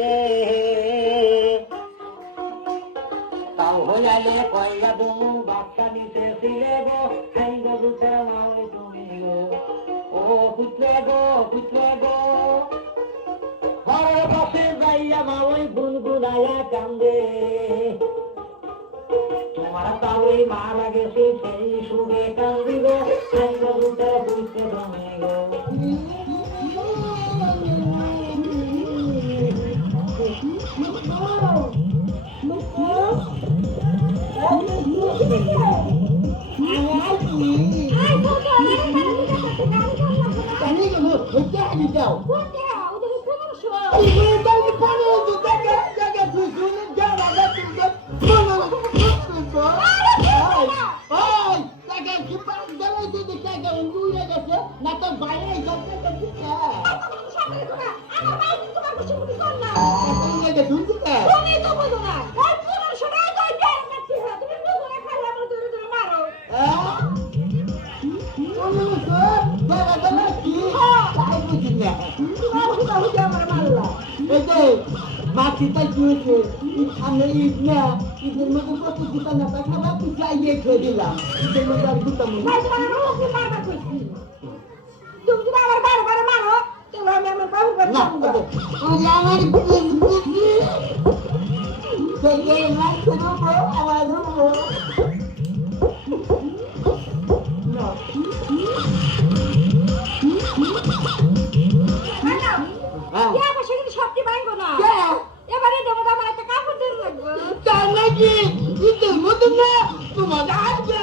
রে তাও হইলে কইয়া দুমু বাচ্চা নিতে ছিলে গো খাই গো দুধের মাও তুমি গো ও পুত্র গো ঘরের পাশে যাইয়া মাওই গুনগুনাইয়া কান্দে তোমার তাওই মারা গেছে সেই সুরে কান্দি গো খাই গো দুধের পুত্র তুমি গো Kita juga, ane ibna, ibu makan kopi kita nak apa kita ye kerja, ibu makan kita mungkin. Macam mana lu kita nak kopi? Jom kita barang mana? Kalau memang kamu kan. Nah, jangan kopi. Jangan dulu, awal dulu. No. Mana? Ya, masih ini shop di bangko na. Ya. এবারে দেবো আমার একটা কাপড় দিয়ে লাগবে তার নাকি ইতে মত না তোমার আসবে